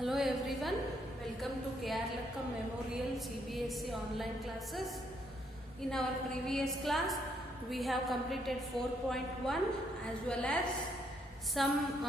Hello everyone, welcome to KR Lakkam Memorial CBSE online classes. In our previous class, we have completed 4.1 as well as some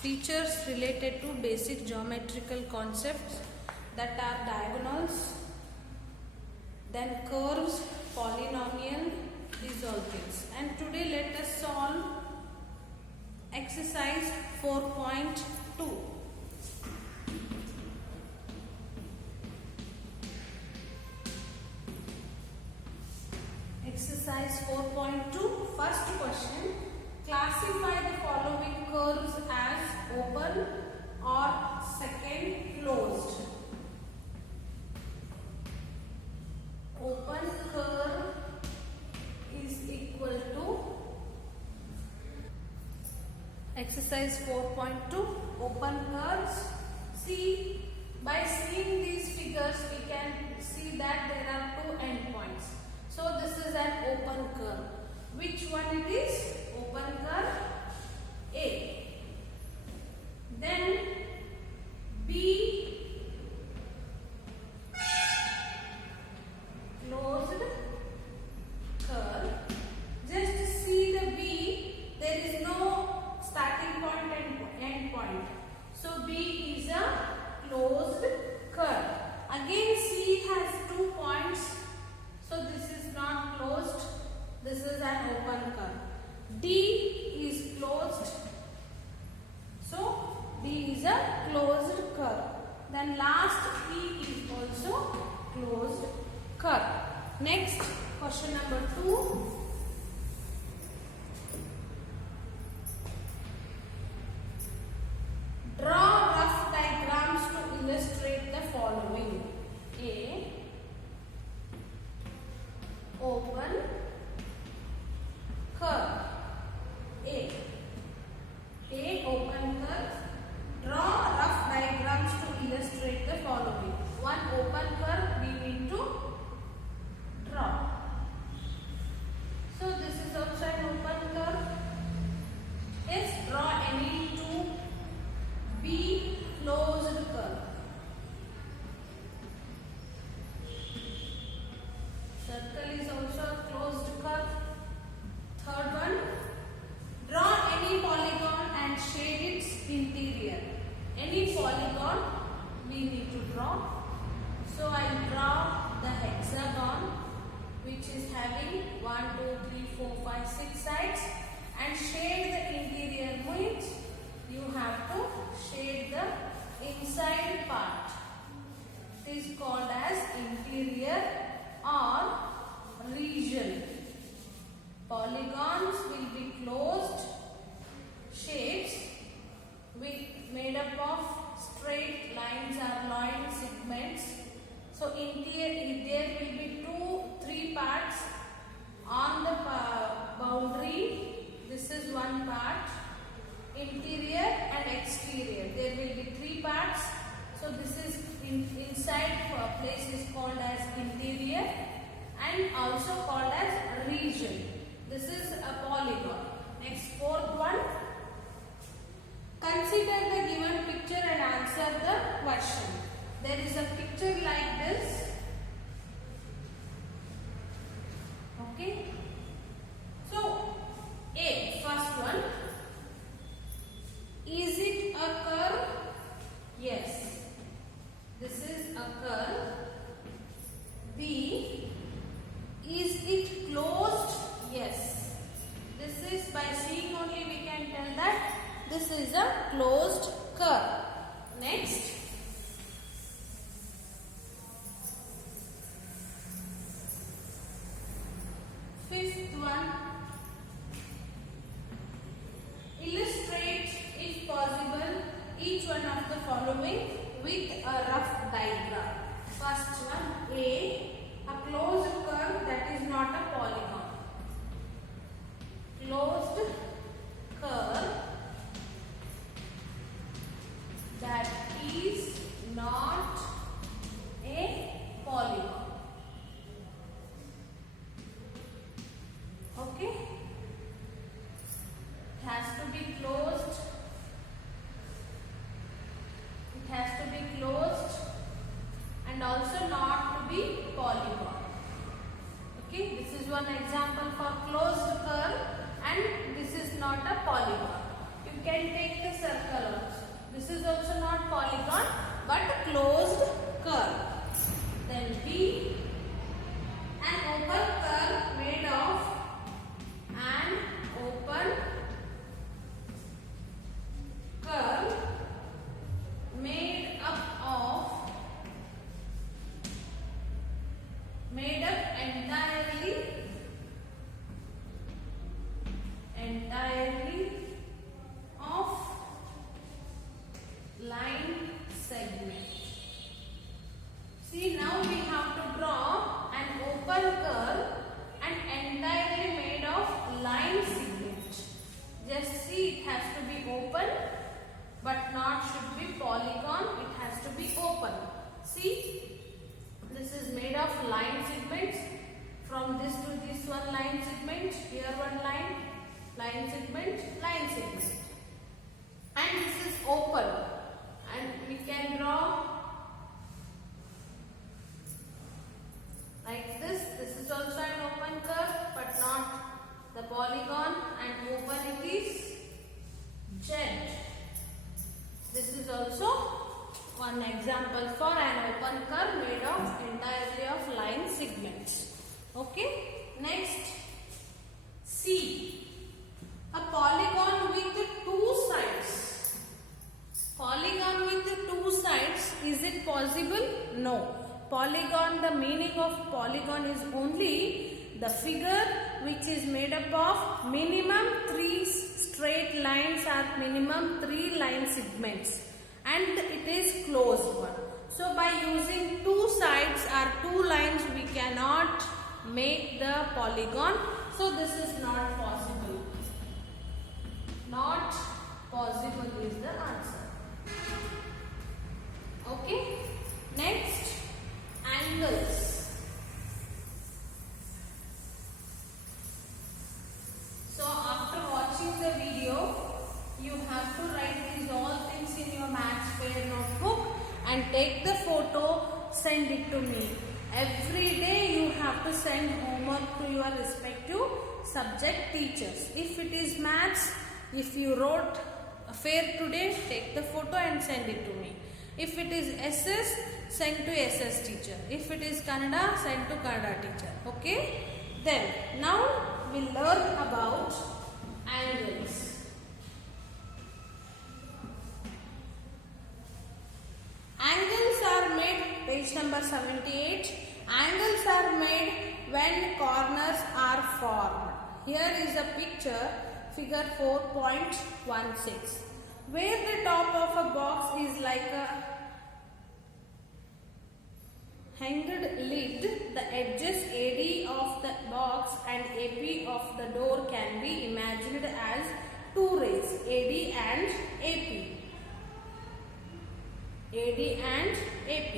features related to basic geometrical concepts that are diagonals, then curves, polynomial, these all things. And today let us solve exercise 4.2. Exercise 4.2, first question. Classify the following curves as open or second closed. Open curve is equal to exercise 4.2, open curves. See, by seeing these figures we can see that there are two endpoints. So this is an open curve. Which one it is? Open curve A. Then B, closed curve. Just see the B, there is no starting point and end point. So B is a closed curve. Again C has 2 points. So this is not closed, this is an open curve. D is closed, so D is a closed curve. Then last E is also closed curve. Next, question number 2. Draw rough diagrams to illustrate the following. A. Open curve A. Open curve. Draw rough diagrams to illustrate the following. One open curve we need to draw. So this is also an open curve. Yes, draw any two. B, closed curve. Circle is also a closed curve. Third one, draw any polygon and shade its interior. Any polygon we need to draw. So I will draw the hexagon which is having 1, 2, 3, 4, 5, 6 sides, and shade the interior means you have to shade the inside part. It is called as interior or region. Polygons will be closed shapes made up of straight lines or line segments. So there will be 3 parts on the boundary. This is one part, interior and exterior. There will be 3 parts. So this is inside place is called as interior and also called as region. This is a polygon. Next, fourth one. Consider the given picture and answer the question. There is a picture like this. Okay. So, A, first one. Is it a curve? Yes. This is a curve. B, is it closed? Yes. This is, by seeing only we can tell that this is a closed curve. Next. Fifth one. Illustrate, if possible, each one of the following with a rough diagram. First one, A closed curve that is not a polygon. Closed curve that is not a polygon. Okay? It has to be closed. It has one example for closed curve, and this is not a polygon. You can take the circle also. This is also not polygon but a closed curve. Then B, an open curve made of an open curve made up entirely of line segment. See, now we have to draw an open curve and entirely made of line segment. Just see, it has to be open but not should be polygon. It has to be open. See, this is made of line segments. From this to this one line segment, here one line segment, line segment. And this is open. And we can draw like this. This is also an open curve but not the polygon, and open it is Z. This is also one example for an open curve made of entirely of line segments. Okay. Next, C. A polygon with two sides. Polygon with two sides, is it possible? No. Polygon, the meaning of polygon is only the figure which is made up of minimum 3 straight lines or minimum 3 line segments, and it is closed one. So by using two sides or two lines we cannot make the polygon. So this is not possible. Not possible is the answer. Okay. Next, angles. So after watching the video, you have to write these all things in your maths fair notebook and take the photo, send it to me. Every day you have to send homework to your respective subject teachers. If it is maths, if you wrote a fair today, take the photo and send it to me. If it is SS, send to SS teacher. If it is Kannada, send to Kannada teacher. Okay? Then, now we'll learn about angles. Angles are made, page number 78. Angles are made when corners are formed. Here is a picture, figure 4.16, where the top of a box is like a hanged lid. The edges AD of the box and AP of the door can be imagined as two rays, AD and AP. AD and AP.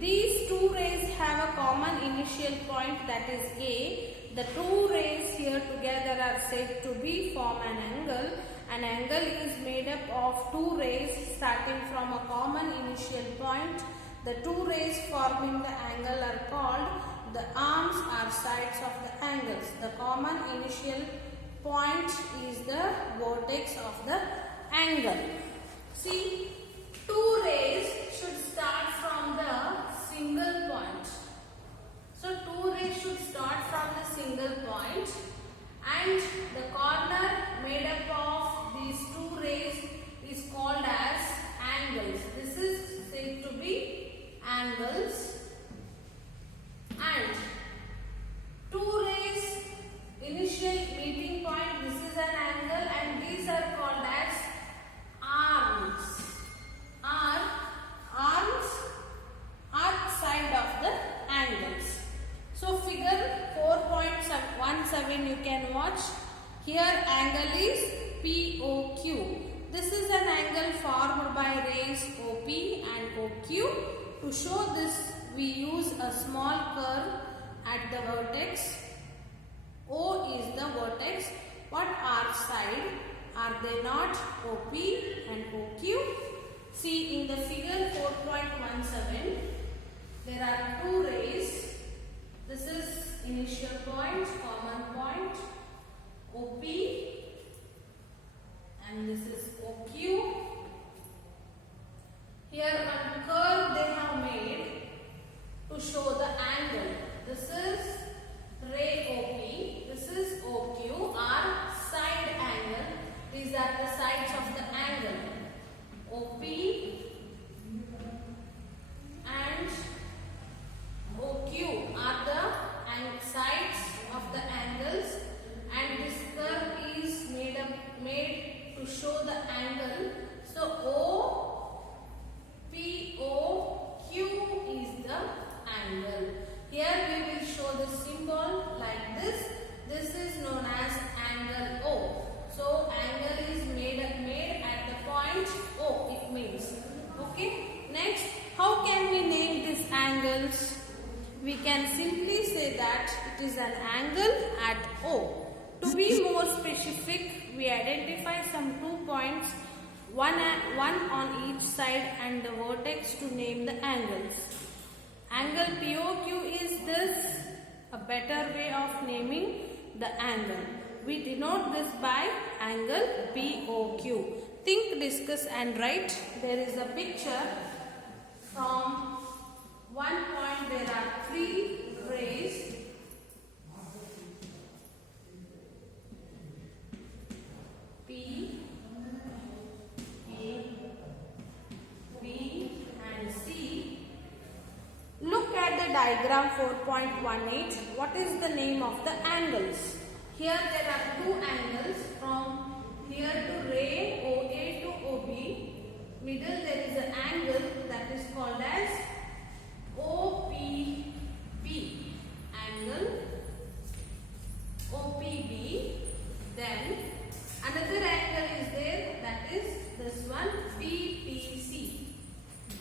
These two rays have a common initial point, that is A. The two rays here together are said to form an angle. An angle is made up of two rays starting from a common initial point. The two rays forming the angle are called the arms or sides of the angles. The common initial point is the vertex of the angle. See, two rays should start from the single point. So two rays should start from the single point, and the corner made up of these two rays is called as angles. This is said to be angles, and two rays initial meeting point, this is an angle, and these are called as arms. Arms are side of the angles. So figure 4.17 you can watch. Here angle is POQ. This is an angle formed by rays OP and OQ. To show this, we use a small curve at the vertex. O is the vertex. What are side? Are they not OP and OQ? See, in the figure 4.17, there are two rays. The This is initial point, common point, OP, and this is OQ. Here a curve they have made to show the angle. This is ray OP, this is OQ, are side angle. These are the sides of the angle. OP and OQ are the sides of the angles, and this curve is made to show the angle. So OPOQ is the angle. Here we will show the symbol like this. This is known as angle O. So angle is made at the point O, it means. Okay. Next, how can we name these angles? We can simply say that it is an angle at O. To be more specific, we identify some 2 points, one on each side and the vertex to name the angles. Angle POQ is this, a better way of naming the angle. We denote this by angle POQ. Think, discuss and write. There is a picture. From one point there are 3 rays. P, A, B and C. Look at the diagram 4.18. What is the name of the angles? Here there are 2 angles from here to ray OA to OB. Middle there is an angle that is called as OPB. Angle OPB. Then another angle is there, that is this one, BPC.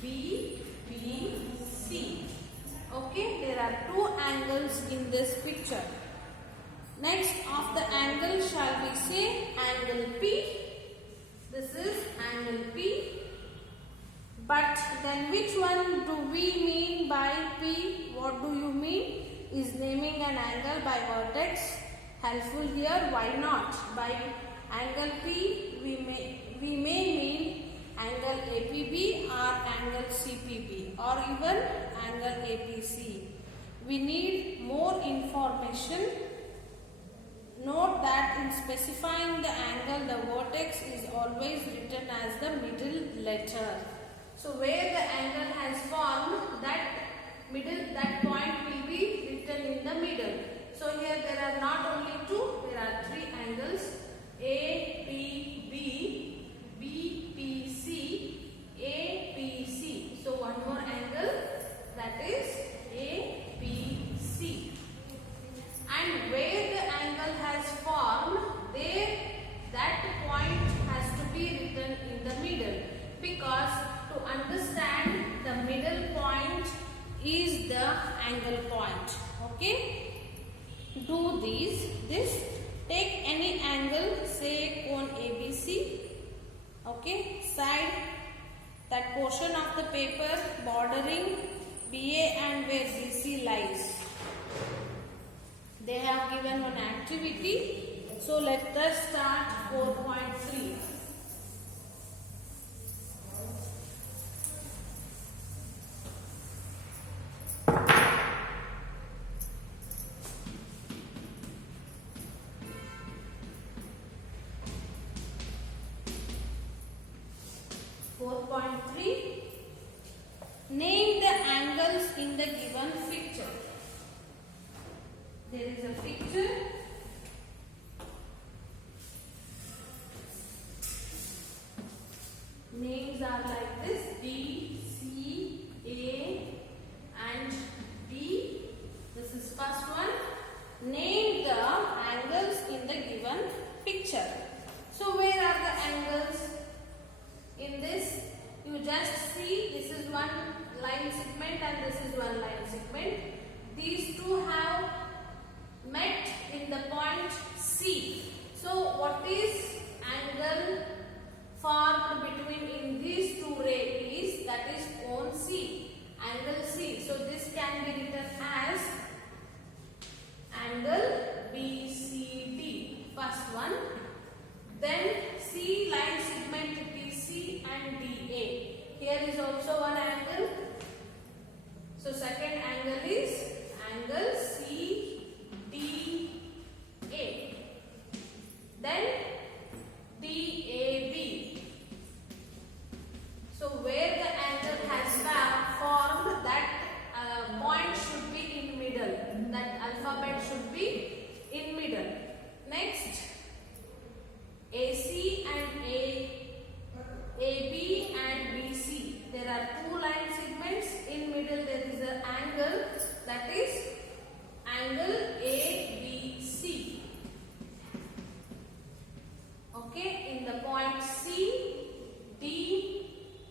BPC. Okay, there are 2 angles in this picture. Next of the angle shall we say angle P. This is angle P. But then which one do we mean by P? What do you mean? Is naming an angle by vertex helpful here? Why not? By angle P we may mean angle APB or angle CPB or even angle APC. We need more information. Note that in specifying the angle, the vertex is always written as the middle letter. So where the angle has formed, that point will be written in the middle. So here there are not only 2, there are 3 angles, APB, BPC, APC. So one more angle, that is APC. And where the angle has formed, there that point has to be written in the middle, because to understand the middle point is the angle point. Okay, do this. Take any angle, say cone ABC. Okay, side that portion of the paper bordering BA and where BC lies. They have given one activity. So let us start 4.3. Name the angles in the given picture. There is a picture. Names are like this: D, C, A and D. This is first one. Name the angles in the given picture. So where are the angles in this? You just see, this is one line segment and this is one line segment. These two have met in the point C. So what is angle formed between in these two rays? That is cone C, angle C. So this can be written as where the angle has formed, that point should be in middle. That alphabet should be in middle. Next, AC and AB and BC. There are two line segments. In middle there is an angle, that is angle ABC. Okay, in the point C, D,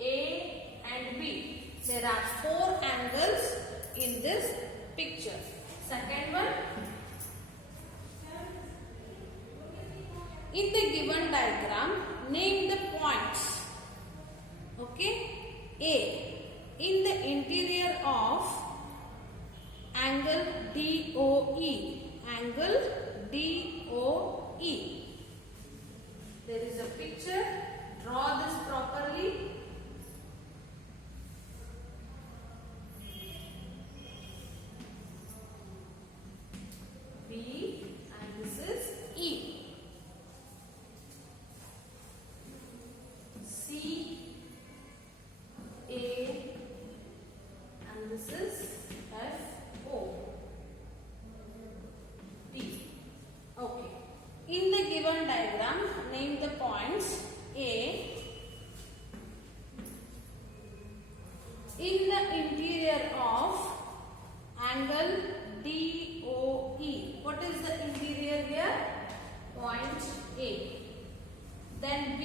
A and B. There are four angles in this picture. Second one. In the given diagram, name the points. Okay. A. In the interior of angle DOE. Angle DOE. There is a picture. Draw this properly. B and this is E. C, A and this is F, O, B. Okay. In the given diagram, name the points. A. In the interior of angle DOE. What is the interior here? Point A. Then B.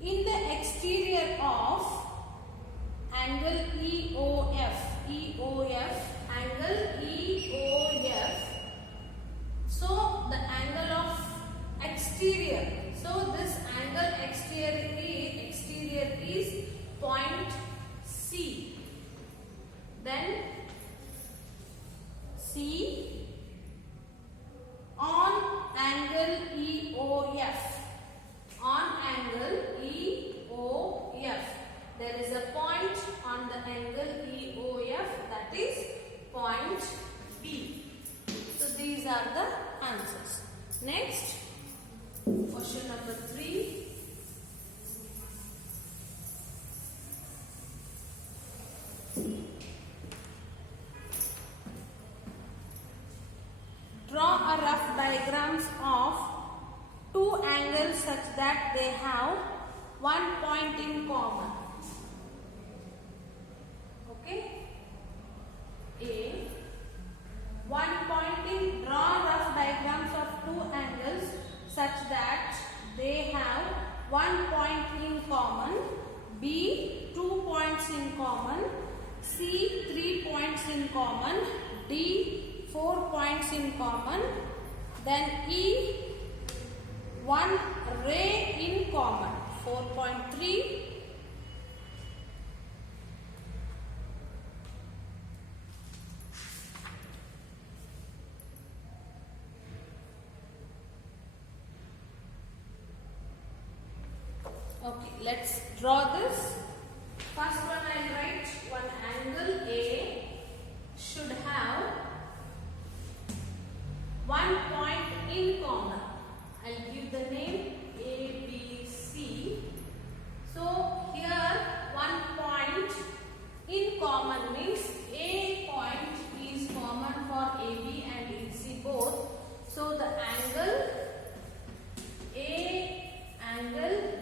In the exterior of angle EOF. EOF. Angle EOF. So the angle of exterior. So this angle exterior is point C. Then C on angle EOF. On angle EOF. There is a point on the angle EOF, that is point B. So these are the answers. Next, question number 3. Draw a rough diagrams of two angles such that they have one point in common. Okay. A. One point in, draw rough diagrams of two angles such that they have one point in common. B. 2 points in common. C. 3 points in common. D. 4 points in common. Then E. 1 ray in common. 4.3. Okay, let's draw this. First one I'll write one angle A should have one point in common. I'll give the name ABC. So here one point in common means A point is common for AB and AC both. So the angle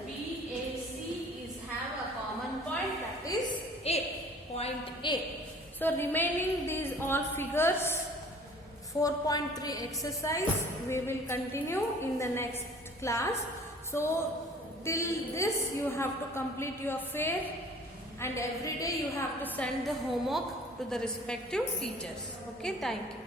BAC is have a common point, that is A, point A. So remaining these all figures 4.3 exercise we will continue in the next class. So till this you have to complete your fair, and every day you have to send the homework to the respective teachers. Okay, thank you.